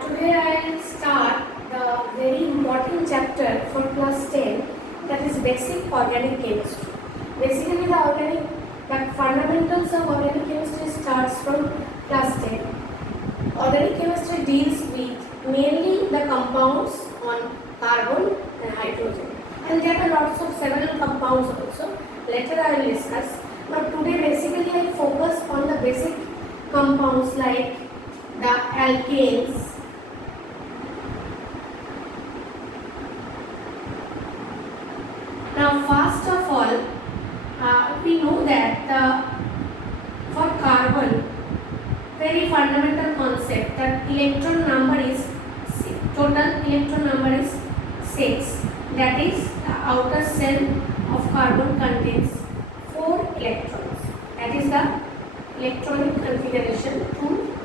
Today I'll start the very important chapter for class 10, that is basic organic chemistry. Basically the fundamentals of organic chemistry starts from class 10. Organic chemistry deals with mainly the compounds on carbon and hydrogen, and there are lots of several compounds also. Later I will discuss. But today basically I focus on the basic compounds like the alkanes, now first of all we know that for carbon, very fundamental concept, that electron number is total electron number is 6, that is the outer shell of carbon contains 4 electrons, that is the electronic configuration 2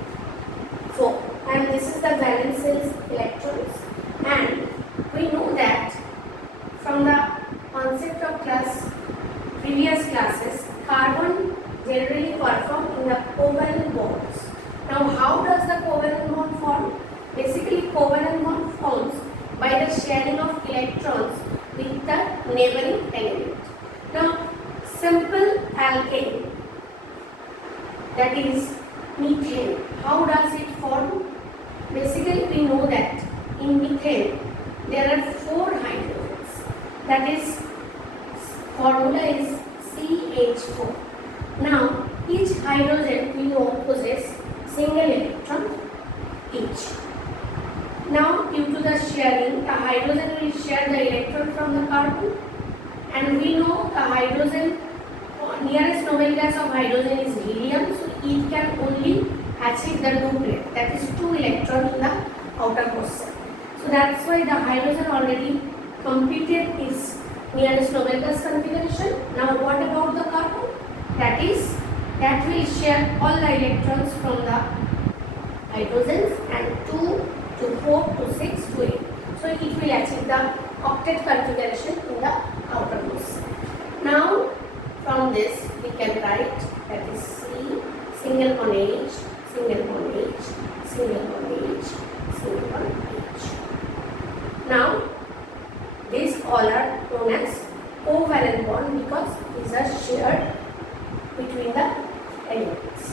4, and this is the valence shell's electrons. And we know that from the concept of previous classes, carbon generally perform in the covalent bonds. Now how does the covalent bond form? Basically covalent bond forms by the sharing of electrons with the neighboring element. Now simple alkane, that is methane, how does it form? Basically we know that in methane there are 4 hydrogens, that is formula is CH4. Now each hydrogen we know possess single electron each. Now due to the sharing, the hydrogen will share the electron from the carbon, and we know the hydrogen, nearest noble gas of hydrogen is helium, so it can only achieve the duplet, that is 2 electrons in the outermost shell. So that's why the hydrogen already completed its nearest noble gas configuration. Now what about the carbon? That will share all the electrons from the hydrogens, and 2 to 4 to 6 to 8. So it will achieve the octet configuration in the outermost shell. Now from this we can write, that is C, single bond H, single bond H, single bond H, single bond H. Now these all are known as covalent bond because these are shared between the elements.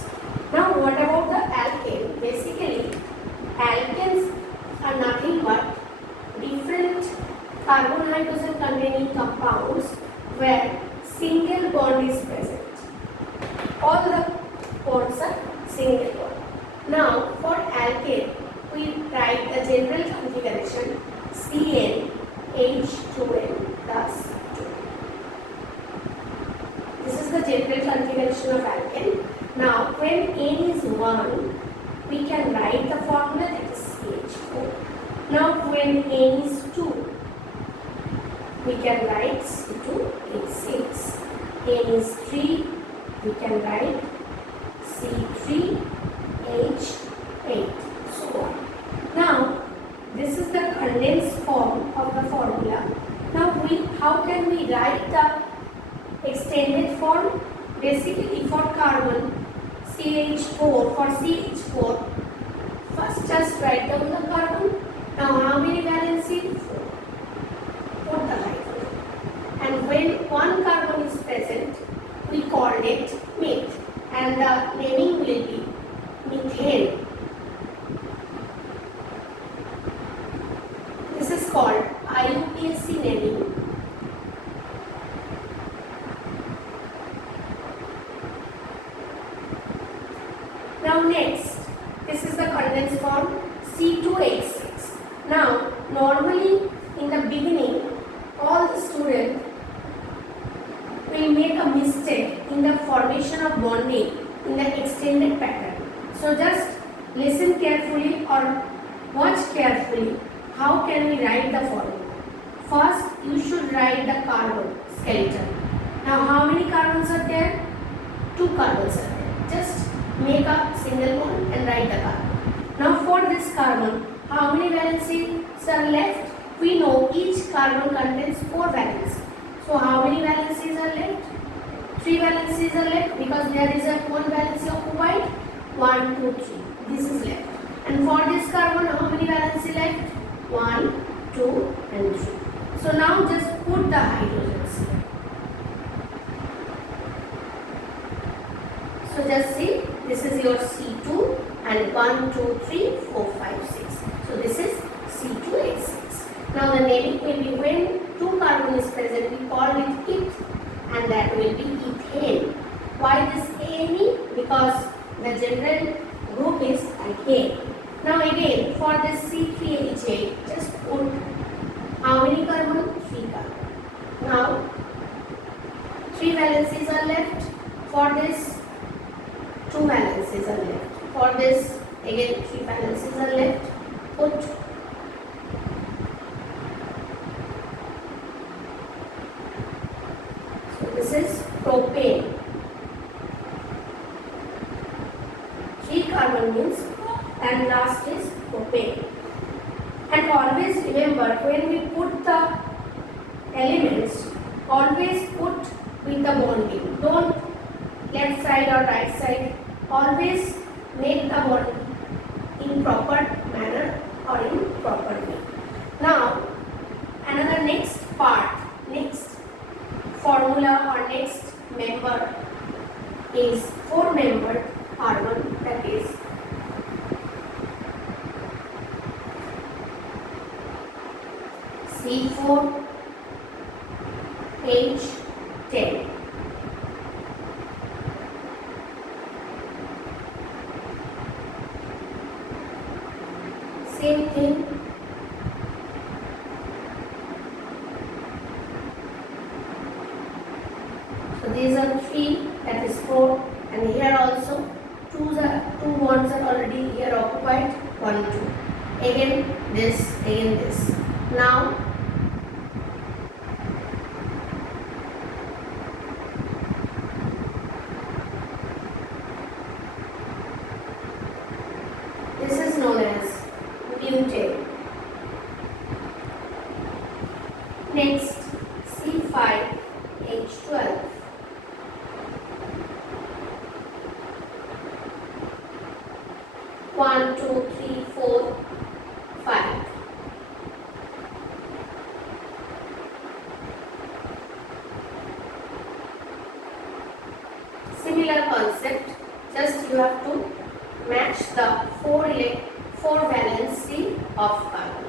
Now what about the alkane? Basically alkanes are nothing but different carbon hydrogen containing compounds where single bond is present. All the bonds are single bond. Now for alkane we write the general configuration CnH2n plus 2. This is the general configuration of alkane. Now when N is 1 we can write the formula, that is CH4. Now when N is 2 we can write C2H6. N is 3 we can write C3H8, so on. Now this is the condensed form of the formula. Now how can we write the extended form? Basically for carbon CH4, for CH4 first just write down the carbon. Now how many valency? 4. Put the hydrogen, and when one carbon is present we called it meth, and the naming will be methane. This is called IUPAC naming. Now next, this is the condensed form C2H6. Now normally in the beginning all the students will make a mistake in the formation of bonding in the extended pattern. So just listen carefully or watch carefully. How can we write the formula? First you should write the carbon skeleton. Now how many carbons are there? 2 carbons are there. Just make a single bond and write the carbon. Now for this carbon, how many valencies are left? We know each carbon contains 4 valencies. So how many valencies are left? 3 valencies are left because there is a 1 valency occupied. 1, 2, 3. This is left. And for this carbon, how many valency left? 1, 2 and 3. So now just put the hydrogens here. So just see, this is your C2 and 1, 2, 3, 4, 5, 6. So this is C2H6. Now the naming will be when 2 carbon is present, we call it eth, and that will be ethane. Why this ane? Because the general group is alkane. Now again, for this C3H8, just put how many carbon? 3 carbon. Now 3 valencies are left. For this 2 valencies are left. For this again 3 valencies are left. Put so this is propane. 3 carbon means, and last is propane. And always remember, when we put the elements, always put with the bonding. Don't left side or right side. Always make the bond in proper manner or in proper way. Now, another next part, next formula or next member is 4-membered carbon, that is C4H10. Same thing. So these are 3, that is 4, and here also 2 bonds are already here occupied, 1, 2. Again this, again this. Now this is known as butane. Next, C5H12. One, two, three, four, 5. Similar concept, just you have to match the 4 valency of carbon.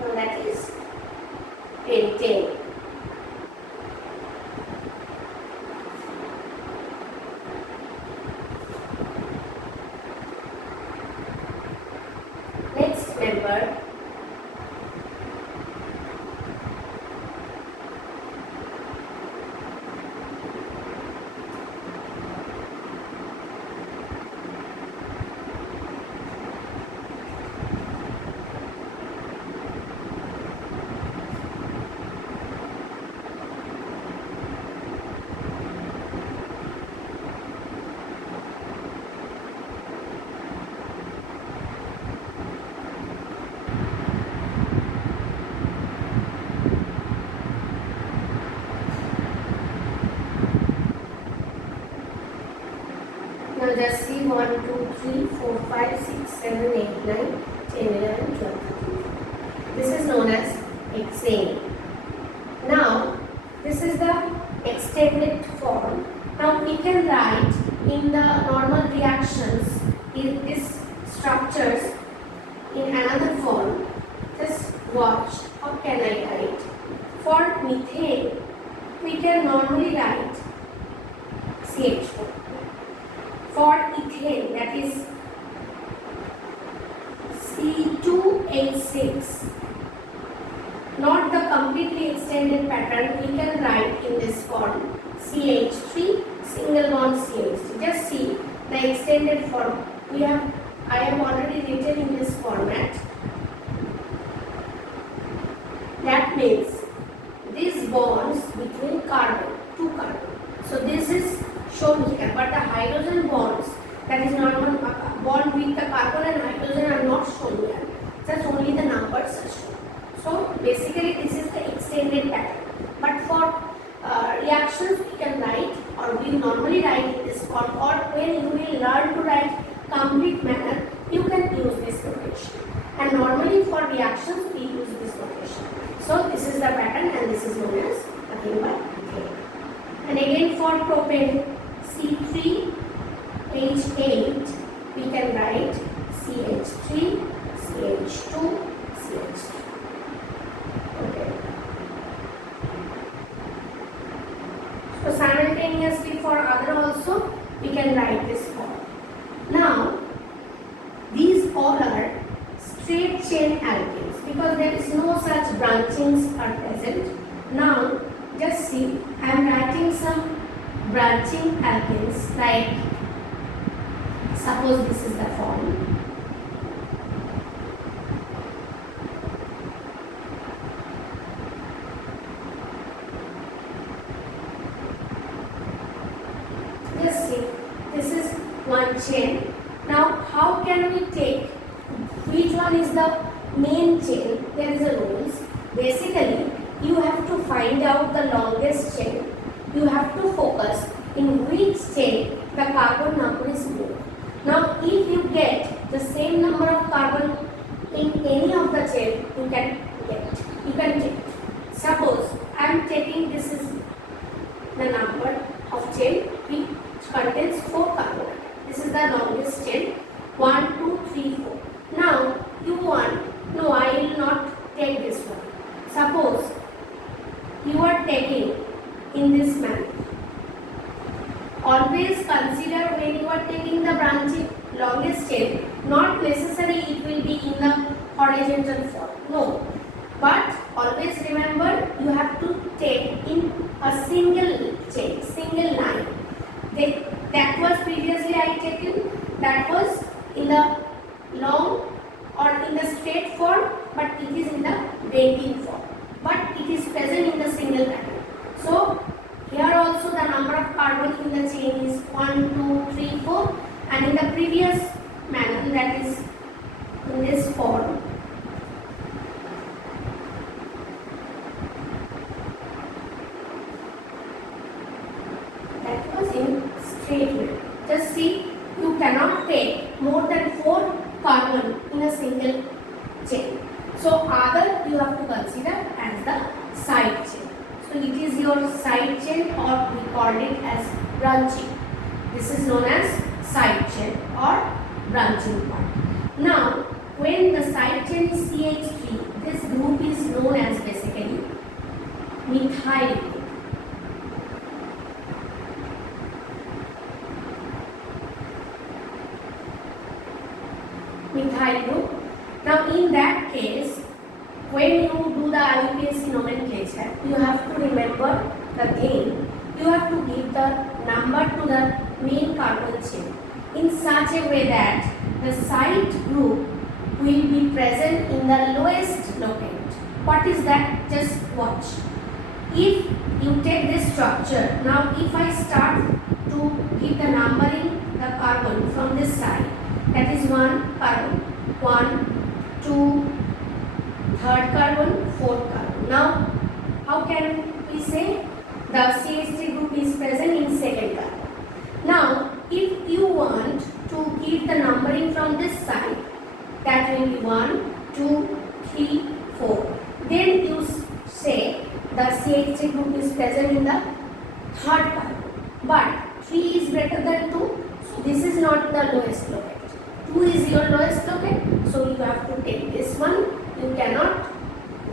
Now that is pentane. Next member, now just see 1, 2, 3, 4, 5, 6, 7, 8, 9, 10, 11, 12, 13. This is known as hexane. Now this is the extended form. Now we can write in the normal reactions in these structures in another form. Just watch, how can I write? For methane, we can normally write CH4. For ethane, that is C2H6. Not the completely extended pattern, we can write in this form CH3 single bond CH3. Just see the extended form. I have already written in this format. That means these bonds between carbon, 2 carbon. So this is shown here, but the hydrogen bonds, that is normal bond with the carbon and hydrogen, are not shown here. Just only the numbers are shown. So basically this is the extended pattern. But for reactions we can write, or we normally write in this form, or when you will learn to write complete manner, you can use this notation. And normally for reactions we use this notation. So this is the pattern, and this is known as nothing but ethane. And again for propane, C3H8, we can write CH3, CH2, CH3. Okay. So simultaneously for other also we can write this form. Now these all are straight chain alkanes because there is no such branchings are present. Now just see, I am writing some branching alkanes, like suppose this is the form. Just see, this is one chain. Now how can we take which one is the main chain? There is a rules. Basically you have to find out the longest chain. You have to focus in which chain the carbon number is more. Now if you get the same number of carbon in any of the chain, you can take. Suppose I am taking, this is the number of chain which contains 4 carbon. This is the longest chain, 1, 2, 3, 4. Now you want, no, I will not take this one. Suppose you are taking in this manner. Always consider when you are taking the branching longest chain, not necessarily it will be in the horizontal form. No. But always remember you have to take in a single chain, single line. That was previously I taken, that was in the long or in the straight form, but it is in the bending form. But it is present in the single pattern. So here also the number of carbon in the chain is 1, 2, 3, 4, and in the previous manner, that is in this form. That was in straight manner. Just see, you cannot take more than 4 carbon in a single chain. So other you have to consider as the side chain. So it is your side chain, or we call it as branching. This is known as side chain or branching part. Now when the side chain is CH3, this group is known as basically methyl group. Methyl group. Now in that case, when you do the IUPAC nomenclature, you have to remember the thing. You have to give the number to the main carbon chain in such a way that the side group will be present in the lowest locate. What is that? Just watch. If you take this structure, now if I start to give the numbering the carbon from this side, that is 1 carbon, 1, 2, third carbon, 4th carbon. Now how can we say the CH3 group is present in second carbon? Now if you want to give the numbering from this side, that will be 1, 2, 3, 4. Then you say the CH3 group is present in the third carbon, but 3 is greater than 2, so this is not the lowest locate. 2 is your lowest locate, so you have to take this one. You cannot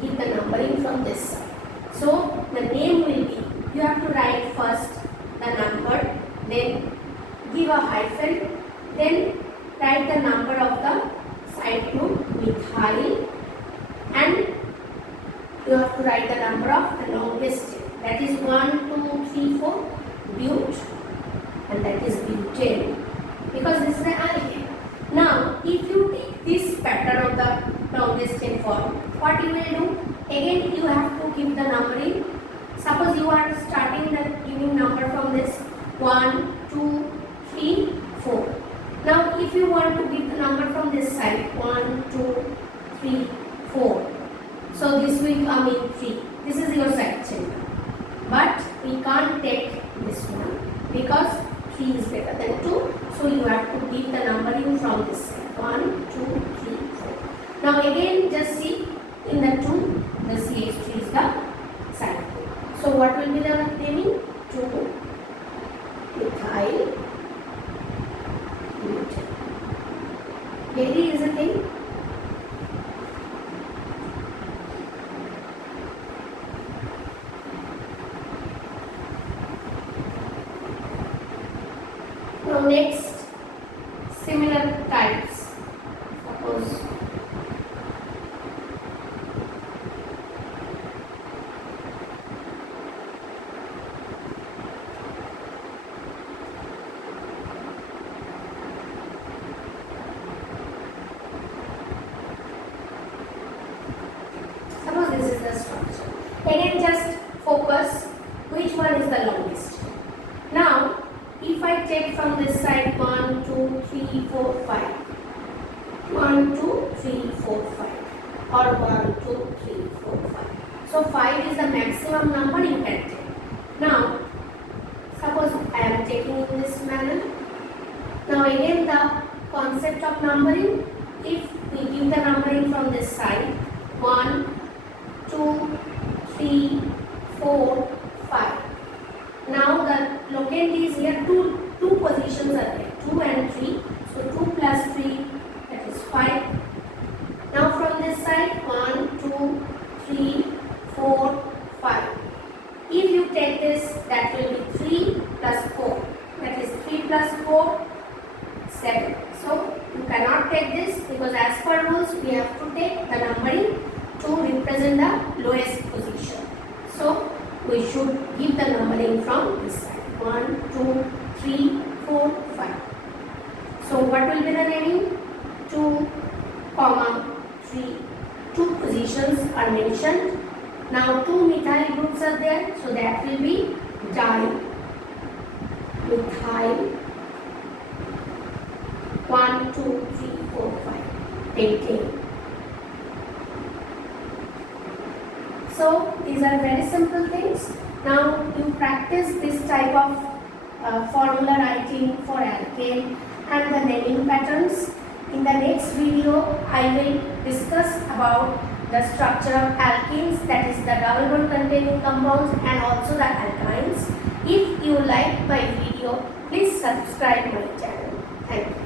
give the numbering from this side. So the name will be, you have to write first the number, then give a hyphen, then write the number of the side group methyl, and you have to write the number of the longest chain, that is 1, 2, 3, 4 but, and that is butane, because this is an alkane. Now if you take this pattern of the longest chain form, what you will do? Again you have to give the numbering. Suppose you are starting the giving number from this 1, 2, 3, 4. Now if you want to give the number from this side, 1, 2, 3, 4. So this will come in 3. This is your side chain. But we can't take this one because 3 is greater than 2. So you have to give the numbering from this side. 1, 2, 3, 4. Now again just see in the 2 the CH3 is the side. So what will be the naming? 2 methyl butane. Very easy thing. Now next, similar types. Suppose this is the structure. Again just focus which one is the longest. Now if I take from this side 1, 2, 3, 4, 5. 1, 2, 3, 4, 5. Or 1, 2, 3, 4, 5. So 5 is the maximum number you can take. Now, suppose I am taking in this manner. Now again the concept of numbering. If we give the numbering from this side 1, 2, 3, 4, 5. Now the locant is here, two positions are there, 2 and 3. So 2 plus 3, that is 5. Now from this side 1, 2, 3, 4, 5. If you take this, that will be 3 plus 4. That is 3 plus 4, 7. So you cannot take this because as per rules we have to take the numbering to represent the lowest position. So we should give the numbering from this side. 1, 2, 3, 4, 5. So what will be the naming? 2, 3. 2 positions are mentioned. Now 2 methyl groups are there. So that will be dimethyl. 1, 2, 3, 4, 5. Pentane. So these are very simple things. Now you practice this type of formula writing for alkane and the naming patterns. In the next video, I will discuss about the structure of alkenes, that is the double bond containing compounds, and also the alkynes. If you like my video, please subscribe my channel. Thank you.